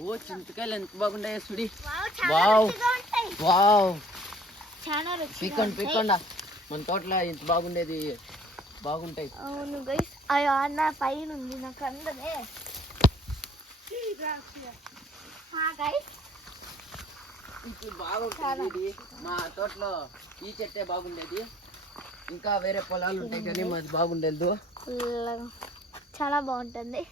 ఓ చింతకాయలు ఎంత బాగుంటాయో చూడి. వావ్ వావ్ పీక్కోండి మన తోటలో ఎంత బాగుండేది. బాగుంటాయి. అవును గైస్, అయ్యో అన్న పైన ఉంది నాకు అందదే. బాగుంటుంది. మా తోటలో ఈ చెట్టే బాగుండేది. ఇంకా వేరే పొలాలు ఉంటాయి కానీ మాది బాగుండేది. చాలా బాగుంటుంది.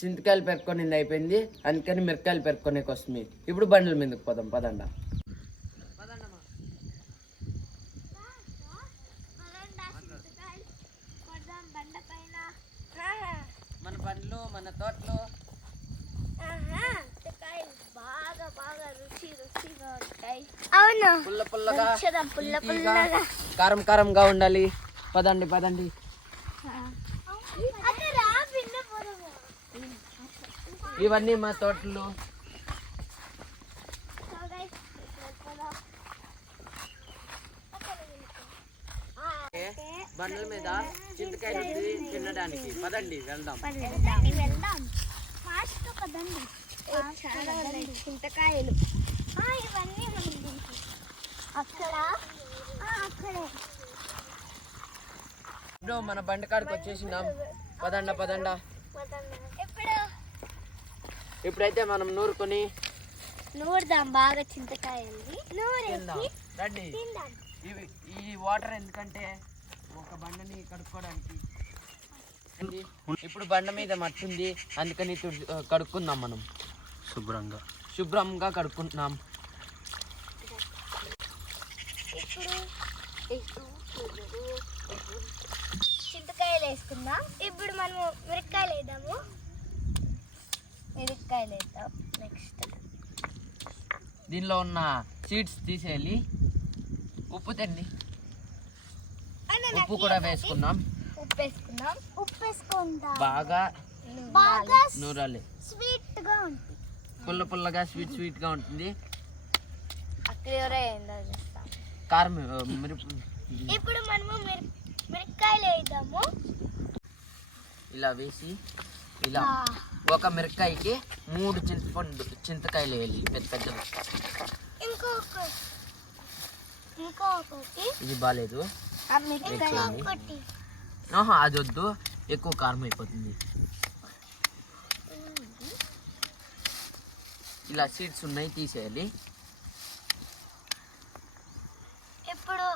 చింతకాయలు పెరుక్కొని అయిపోయింది, అందుకని మిరకాయలు పెరుక్కొనేకి వస్తుంది. ఇప్పుడు బండ్ల మీదకి పోదాం పదండా. మన బండ్లు మన తోటలో బాగా బాగా రుచిగా ఉంటాయి. అవును, పుల్లగా కారం కారంగా ఉండాలి. పదండి పదండి. ఇవన్నీ మా తోటలు. బండ్ల మీద చింతకాయలు తినడానికి పదండి వెళ్దాం. చింతకాయలు ఇవన్నీ అక్కడ ఇప్పుడు మన బండి కాడికి వచ్చేసినాం. పదండా. ఇప్పుడైతే మనం నూరుదాం బాగా చింతకాయల్ని. రండి. ఈ వాటర్ ఎందుకంటే ఒక బండని కడుక్కోవడానికి. ఇప్పుడు బండ మీద మట్టి ఉంది, అందుకని కడుక్కుందాం. మనం శుభ్రంగా కడుక్కుంటున్నాం. చింతకాయలు వేసుకుందాం. ఇప్పుడు మనము మిరపకాయలు వేద్దాము. నెక్స్ట్ దీనిలో ఉన్న సీడ్స్ తీసేయాలి. ఉప్పు తిండి, ఉప్పు కూడా వేసుకుందాం. బాగా నూరాలి. స్వీట్ గా ఉంటుంది, పుల్లగా స్వీట్ గా ఉంటుంది. కారం. ఇప్పుడు మనము మిరపకాయలు వేద్దాము. ఇలా వేసి ఇలా ఒక మిరపకాయకి 3 చింతకాయలు వేయాలి, పెద్దగా. ఇంకొకటి ఇది బాగాలేదు, అది వద్దు, ఎక్కువ కారం అయిపోతుంది. ఇలా సీడ్స్ ఉన్నాయి, తీసేయాలి. ఇప్పుడు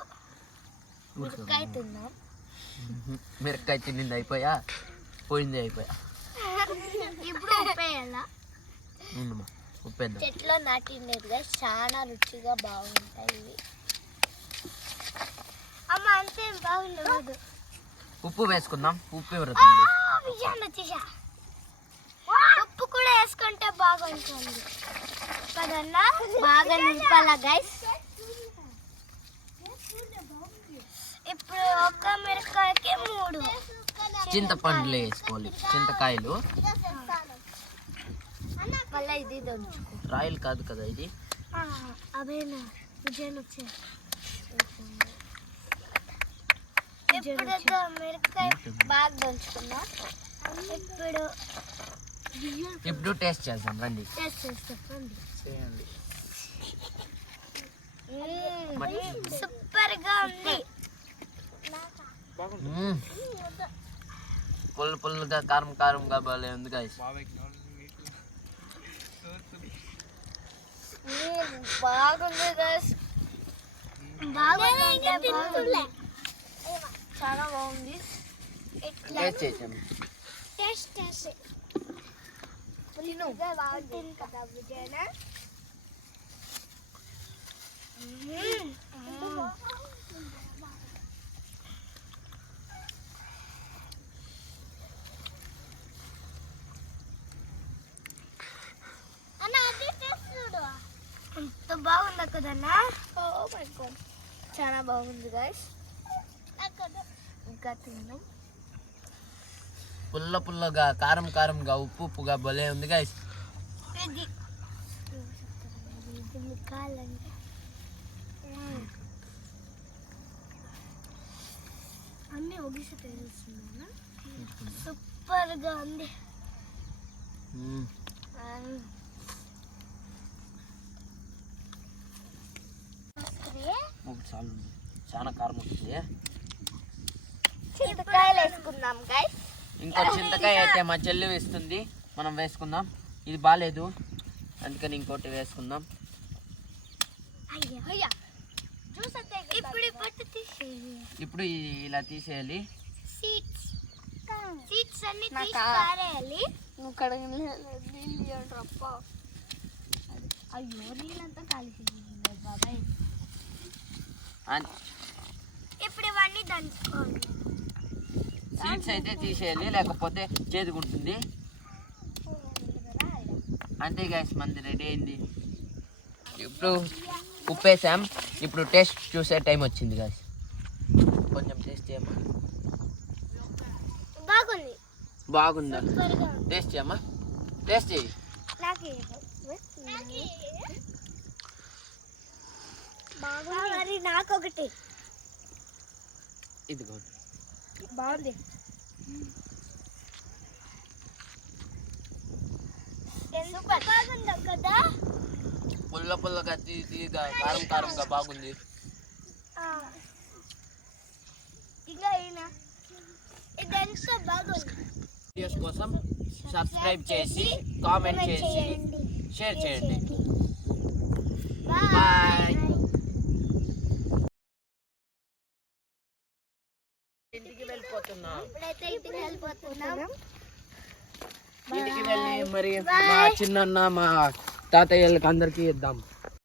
మిరపకాయ తిన్నింది అయిపోయా, పోయింది అయిపోయా. ఇప్పుడు ఉప్పేద్దాం. చెట్లో నాటిండేదిగా చాలా రుచిగా బాగుంటాయి. అమ్మ అంతే బాగుండదు. ఉప్పు వేసుకుందాం. ఉప్పు ఉప్పు కూడా వేసుకుంటే బాగుంటుంది కదన్నా. బాగా నింపాలా గైస్. ఇప్పుడు ఒక మిరపకాయకి 3 చింతపండులు వేసుకోవాలి. చింతకాయలు ఇది రాయలు కాదు కదా ఇది. అవేనా మిరపకాయ బాగా దంచుకున్నా. ఇప్పుడు టేస్ట్ చేద్దాం రండి. చేయండి. సూపర్ గా ఉంది. పుల్లగా కారంగా బాగా ఉంది గైస్. బాగుంది గైస్, చాలా బాగుంది. ఎంత బాగుంది కదన్నా. చాలా బాగుంది గైస్. ఇంకా తిన్నాం. పుల్ల పుల్లగా కారం కారంగా ఉప్పు ఉప్పుగా భలే ఉంది గైస్. అన్నీ ఒగిసి తెలుస్తున్నాను. సూపర్గా ఉంది. చాలా కారం వస్తుంది. చింతకాయలు వేసుకుందాం గైస్. ఇంకో చింతకాయ అయితే మా చెల్లి వేస్తుంది, మనం వేసుకుందాం. ఇది బాగాలేదు అందుకని ఇంకోటి వేసుకుందాం. ఇప్పుడు ఇలా తీసేయాలి. సీడ్స్ అన్ని తీసి పారేయాలి. అయ్యో నీళ్ళంతా కలిసిపోయింది బాబాయ్. ఇప్పుడు ఇవన్నీ దంచుకోవాలి. సీడ్స్ అయితే తీసేయాలి, లేకపోతే చేదుకుంటుంది. అంతే గైస్, మంది రెడీ అయింది. ఇప్పుడు ఉప్పేసాం. ఇప్పుడు టేస్ట్ చూసే టైం వచ్చింది గైస్. కొంచెం టేస్ట్ చేయమ్మా. బాగుంది. బాగుందా? టేస్ట్ చేయమ్మా, టేస్ట్ చేయి. నాకొకటి. ఇది బాగుంది. బాగుందా కదా? పుల్ల పుల్లగా తీగా కారం కారంగా బాగుంది. ఇంకా ఇదంతా బాగుంది. వీడియోస్ కోసం సబ్స్క్రైబ్ చేసి కామెంట్ చేసి షేర్ చేయండి. బాయ్. ఇంటికి వెళ్ళిపోతున్నాం. ఇంటికి వెళ్ళి మరి మా చిన్న మా తాతయ్యలకి అందరికీ ఇద్దాం.